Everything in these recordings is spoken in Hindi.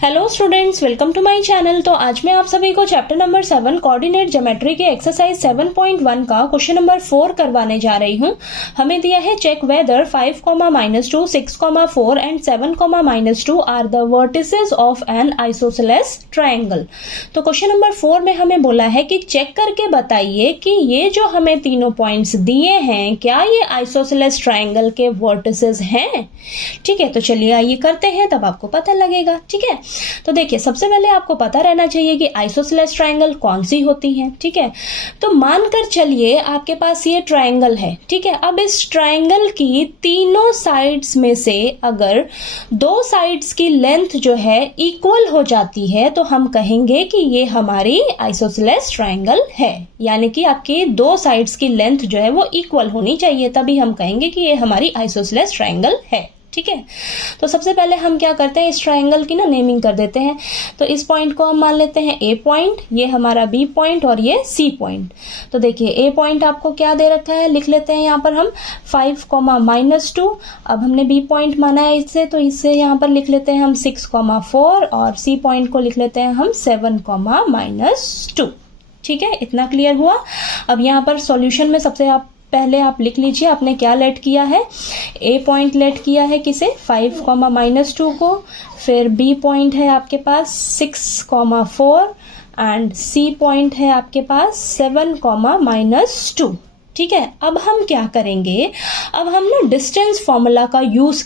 Hello students, welcome to my channel. तो आज मैं आप सभी को चैप्टर नंबर 7 कोऑर्डिनेट ज्योमेट्री के एक्सरसाइज 7.1 का क्वेश्चन नंबर 4 करवाने जा रही हूं। हमें दिया है check whether 5, -2, 6, 4 and 7, -2 are the vertices of an isosceles triangle. तो क्वेश्चन नंबर 4 में हमें बोला है कि चेक करके बताइए कि ये जो हमें तीनों पॉइंट्स दिए हैं क्या ये आइसोसेलेस ट्रायंगल के वर्टिसेस हैं। ठीक है, तो चलिए आइए करते हैं, तब आपको पता लगेगा। ठीक है, तो देखिए सबसे पहले आपको पता रहना चाहिए कि आइसोसेलेस ट्रायंगल कौन सी होती हैं। ठीक है, तो मानकर चलिए आपके पास ये ट्रायंगल है। ठीक है, अब इस ट्रायंगल की तीनों साइड्स में से अगर दो साइड्स की लेंथ जो है इक्वल हो जाती है तो हम कहेंगे कि ये हमारी आइसोसेलेस ट्रायंगल है। यानी कि आपकी दो साइड्स की लेंथ जो है वो इक्वल होनी चाहिए, तभी हम कहेंगे कि ये हमारी आइसोसेलेस ट्रायंगल है। ठीक है, तो सबसे पहले हम क्या करते हैं, इस ट्रायंगल की ना नेमिंग कर देते हैं। तो इस पॉइंट को हम मान लेते हैं ए पॉइंट, ये हमारा बी पॉइंट और ये सी पॉइंट। तो देखिए ए पॉइंट आपको क्या दे रखा है, लिख लेते हैं यहाँ पर हम 5, -2। अब हमने बी पॉइंट माना है इससे, तो इससे यहाँ पर लिख लेते हैं हम 6, 4 और सी पॉइंट को लिख लेते हैं हम 7, -2। ठीक है, इतना क्लियर हुआ। अब यहाँ पर सॉल्यूशन में सबसे पहले आप लिख लीजिए आपने क्या लेट किया है। ए पॉइंट लेट किया है किसे, 5, -2 को। फिर बी पॉइंट है आपके पास 6, 4 एंड सी पॉइंट है आपके पास 7, -2। ठीक है, अब हम क्या करेंगे, अब हम ना डिस्टेंस फॉर्मूला का यूज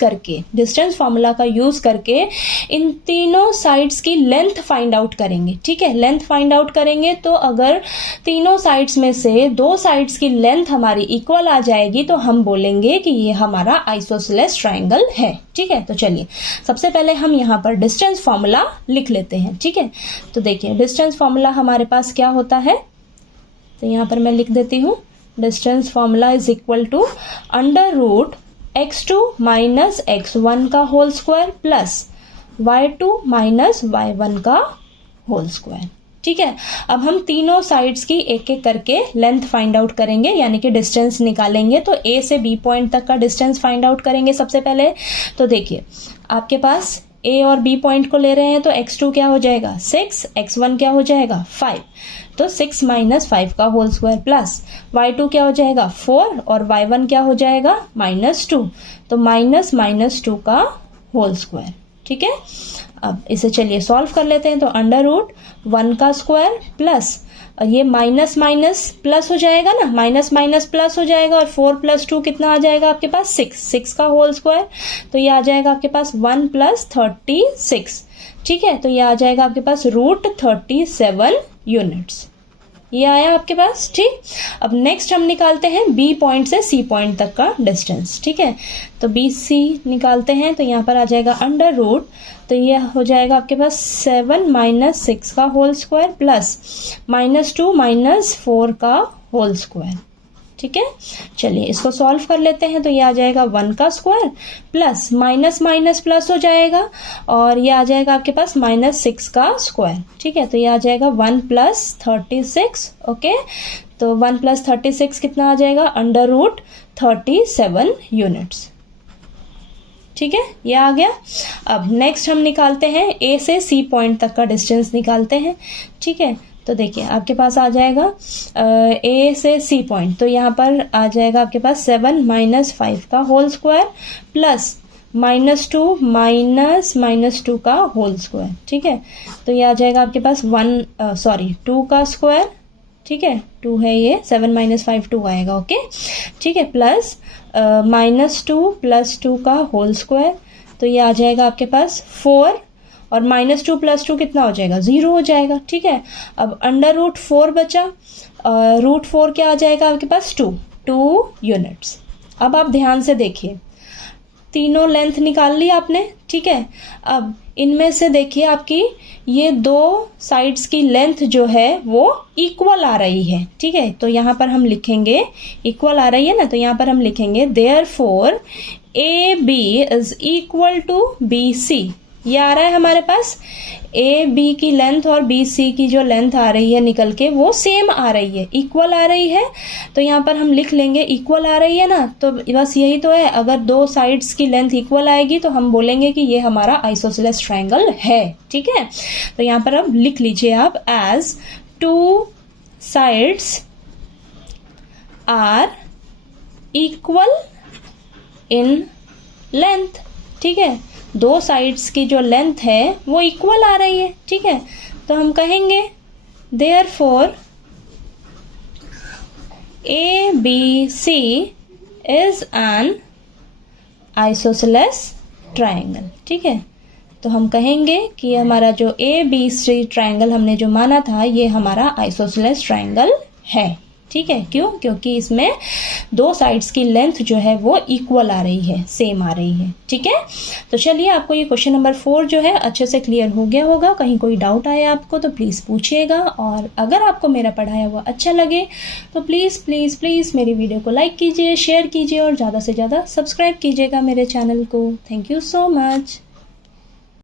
करके इन तीनों साइड्स की लेंथ फाइंड आउट करेंगे। ठीक है, लेंथ फाइंड आउट करेंगे तो अगर तीनों साइड्स में से दो साइड्स की लेंथ हमारी इक्वल आ जाएगी तो हम बोलेंगे कि ये हमारा आइसोसेलेस ट्रायंगल है। ठीक है, तो चलिए सबसे पहले हम यहाँ पर डिस्टेंस फॉर्मूला लिख लेते हैं। ठीक है, तो देखिए डिस्टेंस फॉर्मूला हमारे पास क्या होता है, तो यहाँ पर मैं लिख देती हूँ। Distance formula is equal to √x2 - x1 का whole square plus y2 - y1 का होल स्क्वायर। ठीक है, अब हम तीनों साइड्स की एक एक करके लेंथ फाइंड आउट करेंगे, यानी कि डिस्टेंस निकालेंगे। तो ए से बी पॉइंट तक का डिस्टेंस फाइंड आउट करेंगे सबसे पहले। तो देखिए आपके पास ए और बी पॉइंट को ले रहे हैं, तो x2 क्या हो जाएगा 6, x1 क्या हो जाएगा 5, तो 6 - 5 का होल स्क्वायर प्लस y2 क्या हो जाएगा 4 और y1 क्या हो जाएगा -2, तो -2 का होल स्क्वायर। ठीक है, अब इसे चलिए सॉल्व कर लेते हैं। तो √1 का स्क्वायर प्लस ये माइनस प्लस हो जाएगा ना, माइनस प्लस हो जाएगा और 4 + 2 कितना आ जाएगा आपके पास 6 का होल स्क्वायर। तो ये आ जाएगा आपके पास 1 + 36। ठीक है, तो ये आ जाएगा आपके पास √37 यूनिट्स। ये आया आपके पास। ठीक, अब नेक्स्ट हम निकालते हैं बी पॉइंट से सी पॉइंट तक का डिस्टेंस। ठीक है, तो बी सी निकालते हैं, तो यहाँ पर आ जाएगा √, तो ये हो जाएगा आपके पास 7 - 6 का होल स्क्वायर प्लस -2 - 4 का होल स्क्वायर। ठीक है, चलिए इसको सॉल्व कर लेते हैं। तो ये आ जाएगा 1 का स्क्वायर प्लस माइनस प्लस हो जाएगा और ये आ जाएगा आपके पास -6 का स्क्वायर। ठीक है, तो ये आ जाएगा 1 + 36। ओके, तो 1 + 36 कितना आ जाएगा √37 यूनिट्स। ठीक है, ये आ गया। अब नेक्स्ट हम निकालते हैं ए से सी पॉइंट तक का डिस्टेंस निकालते हैं। ठीक है, तो देखिए आपके पास आ जाएगा ए से सी पॉइंट, तो यहाँ पर आ जाएगा आपके पास 7 - 5 का होल स्क्वायर प्लस -2 - 2 का होल स्क्वायर। ठीक है, तो ये आ जाएगा आपके पास 2 का स्क्वायर। ठीक है, 2 है ये, 7 - 5 2 आएगा। ओके, ठीक है, प्लस -2 + 2 का होल स्क्वायर, तो ये आ जाएगा आपके पास 4 और -2 + 2 कितना हो जाएगा 0 हो जाएगा। ठीक है, अब √4 बचा, √4 क्या आ जाएगा आपके पास 2 यूनिट्स। अब आप ध्यान से देखिए, तीनों लेंथ निकाल ली आपने। ठीक है, अब इनमें से देखिए आपकी ये दो साइड्स की लेंथ जो है वो इक्वल आ रही है। ठीक है, तो यहाँ पर हम लिखेंगे इक्वल आ रही है ना, तो यहाँ पर हम लिखेंगे therefore AB is equal to BC। ये आ रहा है हमारे पास ए बी की लेंथ और बी सी की जो लेंथ आ रही है निकल के वो सेम आ रही है, इक्वल आ रही है। तो यहाँ पर हम लिख लेंगे इक्वल आ रही है ना, तो बस यही तो है, अगर दो साइड्स की लेंथ इक्वल आएगी तो हम बोलेंगे कि ये हमारा आइसोसेलेस ट्रायंगल है। ठीक है, तो यहाँ पर अब लिख लीजिए आप, as two sides are equal in length. ठीक है, दो साइड्स की जो लेंथ है वो इक्वल आ रही है। ठीक है, तो हम कहेंगे therefore A B C is an isosceles triangle. ठीक है, तो हम कहेंगे कि हमारा जो ए बी सी ट्रायंगल हमने जो माना था ये हमारा आइसोसेलेस ट्रायंगल है। ठीक है, क्यों? क्योंकि इसमें दो साइड्स की लेंथ जो है वो इक्वल आ रही है, सेम आ रही है। ठीक है, तो चलिए आपको ये क्वेश्चन नंबर 4 जो है अच्छे से क्लियर हो गया होगा। कहीं कोई डाउट आए आपको तो प्लीज़ पूछिएगा, और अगर आपको मेरा पढ़ाया हुआ अच्छा लगे तो प्लीज़ प्लीज़ प्लीज़ मेरी वीडियो को लाइक कीजिए, शेयर कीजिए और ज़्यादा से ज़्यादा सब्सक्राइब कीजिएगा मेरे चैनल को। Thank you so much.